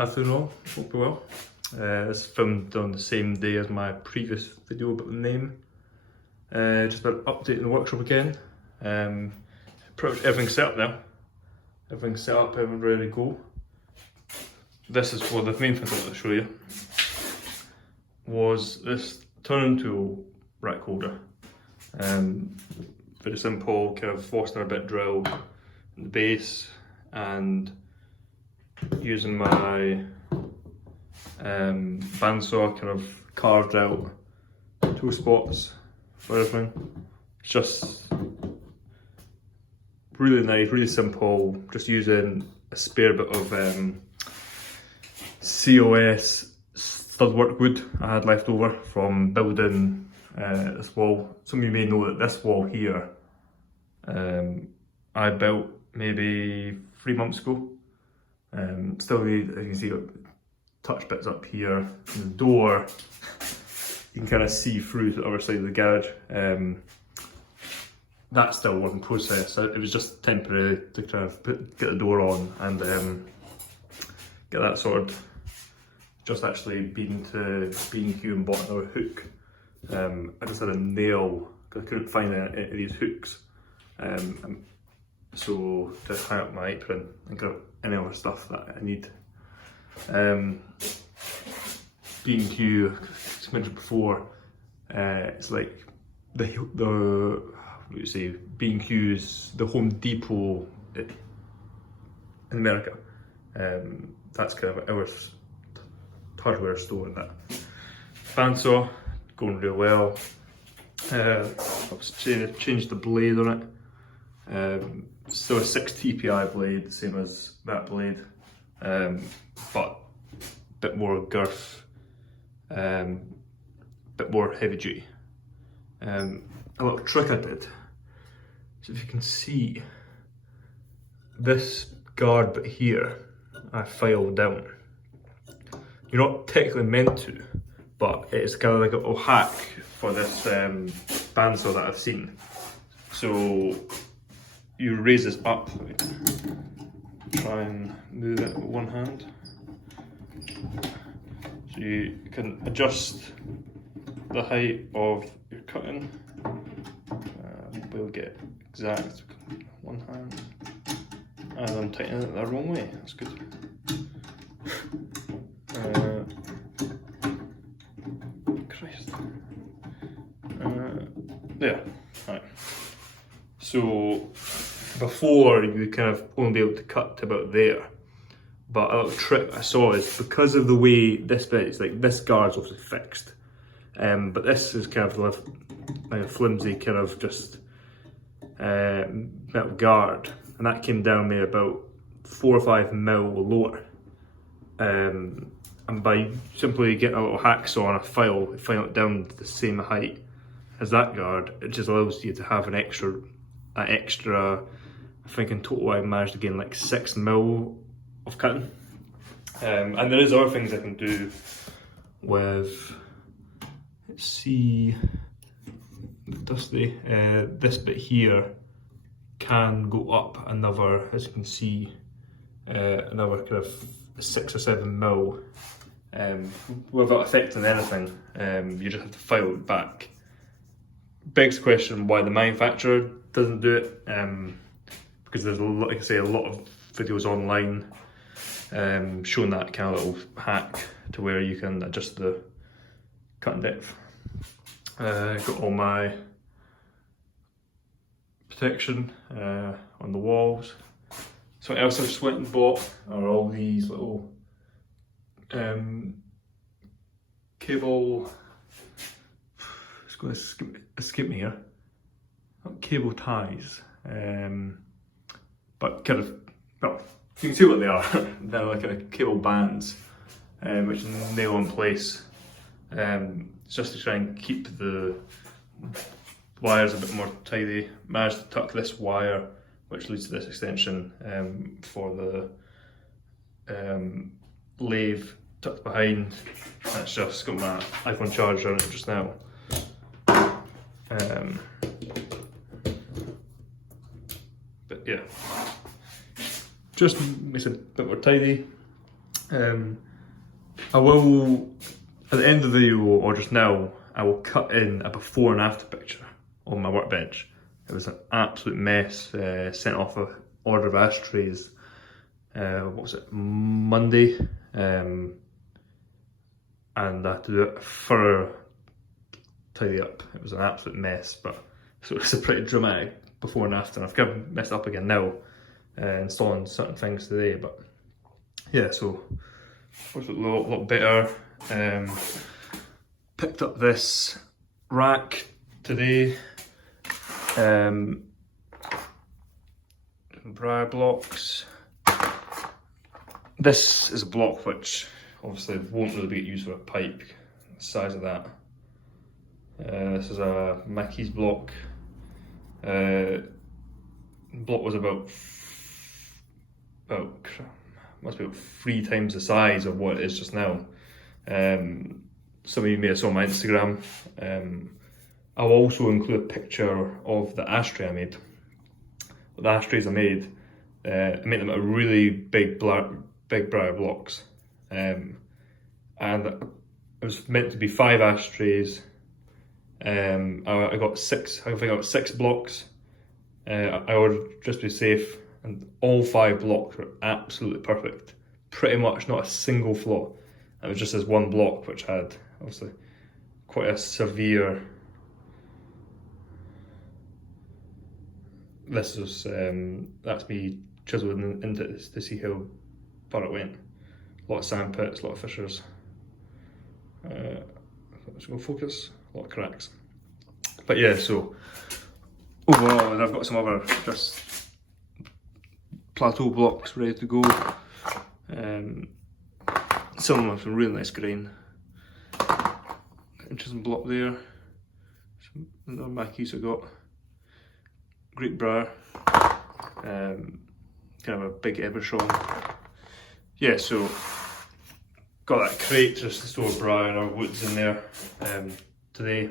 Afternoon all, hope you're well. This is filmed on the same day as my previous video about the name. Just about updating the workshop again. Pretty much everything's set up now. Everything's set up, everything's ready to go. This is what the main thing I wanted to show you was this turning tool rack holder. Very simple, kind of Forstner bit drill in the base, and using my bandsaw kind of carved out 2 spots for everything. It's just really nice, really simple, just using a spare bit of COS stud work wood I had left over from building this wall. Some of you may know that this wall here I built maybe 3 months ago. Still need, as you can see, touch bits up here. The door, you can kind of see through to the other side of the garage. That's still a work in process. So it was just temporary to kind of get the door on and get that sorted. Just actually been to B&Q and bought another hook. I just had a nail, because I couldn't find any of these hooks. So to hang up my apron and kind of any other stuff that I need. B&Q, as I mentioned before, it's like the what do you say, B&Q's the Home Depot in America. That's kind of our hardware store and that. Bandsaw, going really well. I've changed the blade on it. Still a 6 TPI blade, same as that blade, but a bit more girth, bit more heavy duty. A little trick I did, so if you can see, this guard bit here, I filed down. You're not technically meant to, but it's kind of like a little hack for this bandsaw that I've seen. So you raise this up, try and move it with one hand. So you can adjust the height of your cutting. We'll get exact one hand. And I'm tightening it the wrong way, that's good. Christ. There, right. So before you would kind of only be able to cut to about there, but a little trick I saw is because of the way this bit is, like this guard's obviously fixed, but this is kind of like a flimsy kind of just metal guard, and that came down maybe about 4 or 5 mil lower, and by simply getting a little hacksaw on a file it down to the same height as that guard, it just allows you to have an extra, I think in total I managed to gain like 6 mil of cutting. And there is other things I can do with, let's see, Dusty, this bit here can go up another, as you can see, another kind of 6 or 7 mil, without affecting anything. You just have to file it back. Begs the question why the manufacturer doesn't do it, because there's, like I say, a lot of videos online showing that kind of little hack to where you can adjust the cutting depth. Got all my protection on the walls. Something else I just went and bought are all these little cable, it's going to escape me here, not cable ties, but kind of, well, you can see what they are. They're like a cable bands, which nail in place, just to try and keep the wires a bit more tidy. Managed to tuck this wire, which leads to this extension, for the lathe tucked behind. That's just got my iPhone charger on it just now. But yeah, just makes it a bit more tidy. I will, at the end of the video or just now, I will cut in a before and after picture on my workbench. It was an absolute mess, sent off an order of ashtrays, what was it, Monday, and I had to do it for tidy up. It was an absolute mess, but so it's a pretty dramatic before and after. And I've kind of messed up again now, installing certain things today, but yeah, so it's a lot better. Picked up this rack today. Briar blocks. This is a block which obviously won't really be used for a pipe, the size of that. This is a Mackey's block. Block was must be about 3 times the size of what it is just now. Some of you may have saw on my Instagram. I'll also include a picture of the ashtray I made. The ashtrays I made them out of really big briar blocks, and it was meant to be 5 ashtrays. I got 6. I think I got 6 blocks. I ordered just to be safe, and all 5 blocks were absolutely perfect. Pretty much not a single flaw. It was just this one block which had obviously quite a severe. This was that's me chiseling into this to see how far it went. A lot of sandpits, a lot of fissures. Let's go focus. A lot of cracks. But yeah, so overall, I've got some other just plateau blocks ready to go. Some of them have some really nice grain. Interesting block there. Another Mackey's I got. Great briar. Kind of a big Ebershaw. Yeah, so got that crate just to store briar and our woods in there today.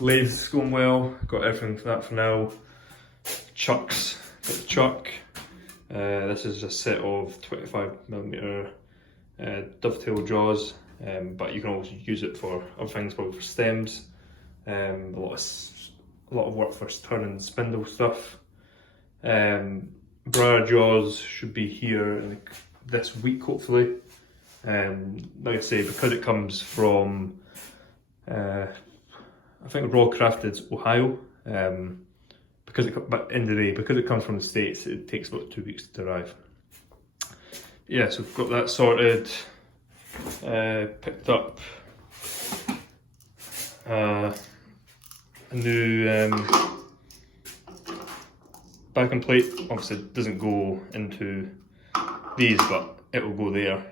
Lathes going well, got everything for that for now. Chucks, got the chuck. This is a set of 25mm dovetail jaws, but you can also use it for other things, probably for stems. A lot of work for turning spindle stuff. Briar jaws should be here this week, hopefully. Like I say, because it comes from, I think Raw Crafted's Ohio. But in the day, because it comes from the States, it takes about 2 weeks to arrive. Yeah, so we've got that sorted. Picked up a new backing plate. Obviously it doesn't go into these, but it will go there.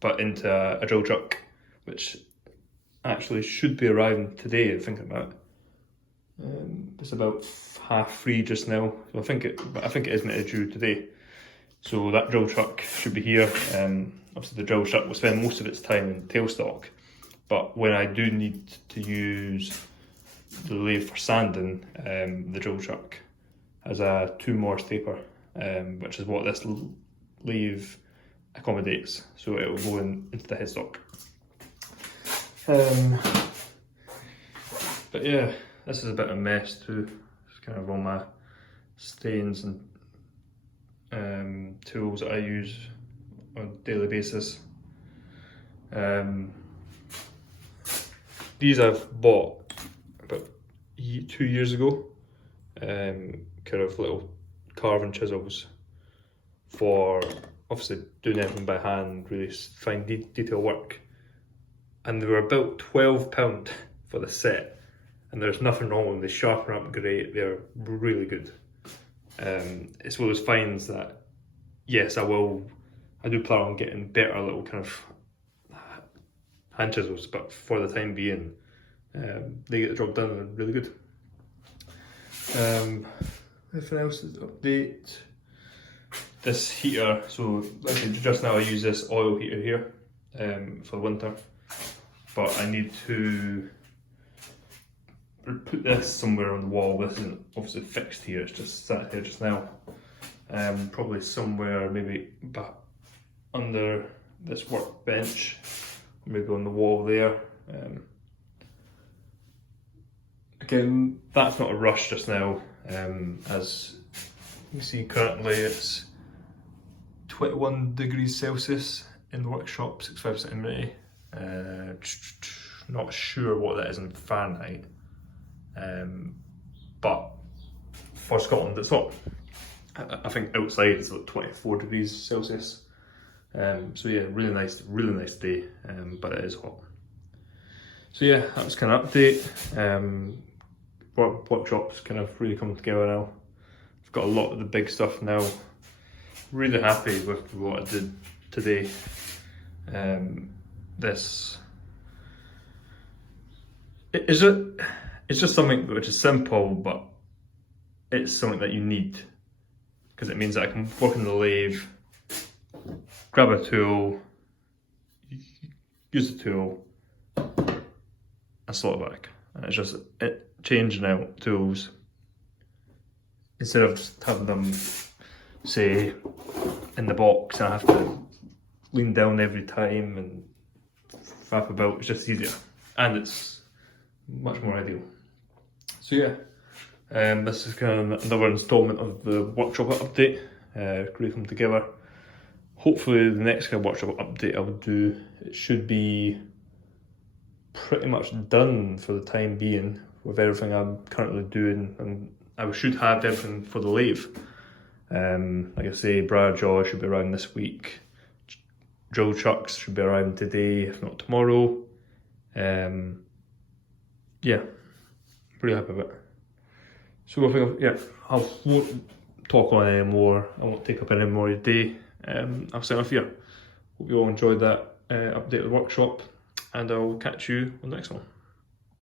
But into a drill truck, which actually should be arriving today, I think about. It's about 3:30 just now, so I think it is meant to due today. So that drill truck should be here. Obviously the drill truck will spend most of its time in tailstock, but when I do need to use the lathe for sanding, the drill truck has a 2 Morse taper, which is what this lathe accommodates. So it will go into the headstock. But yeah, this is a bit of a mess too. It's kind of all my stains and tools that I use on a daily basis. These I've bought about 2 years ago. Kind of little carving chisels for obviously doing everything by hand, really fine detail work. And they were about £12 for the set. And there's nothing wrong with them. They sharpen up great. They're really good. It's one of those finds that, yes, I do plan on getting better little kind of hand chisels, but for the time being, they get the job done and they're really good. Anything else to update? This heater, so just now I use this oil heater here for the winter, but I need to put this somewhere on the wall. This isn't obviously fixed here, it's just sat here just now. Probably somewhere maybe back under this workbench, maybe on the wall there. Again, that's not a rush just now, as you see currently it's 21 degrees Celsius in the workshop, 65% humidity. Not sure what that is in Fahrenheit, but for Scotland it's not. I think outside it's like 24 degrees Celsius. So yeah, really nice day, but it is hot. So yeah, that was kind of update. Workshop's kind of really coming together now. I've got a lot of the big stuff now. Really happy with what I did today. It's just something which is simple, but it's something that you need, because it means that I can work in the lathe, grab a tool, use the tool, and slot it back. And it's just changing out tools instead of just having them, say, in the box and I have to lean down every time and flap about. It's just easier and it's much more ideal. So yeah, this is kind of another installment of the workshop update. Really come together. Hopefully the next kind of workshop update I would do, it should be pretty much done for the time being with everything I'm currently doing, and I should have everything for the lathe. Like I say, briar jaw should be around this week. Drill chucks should be around today, if not tomorrow. Yeah, pretty happy with it. So I think, yeah, I won't talk on any more. I won't take up any more of your day. I'll sign off here. Hope you all enjoyed that update of the workshop, and I'll catch you on the next one.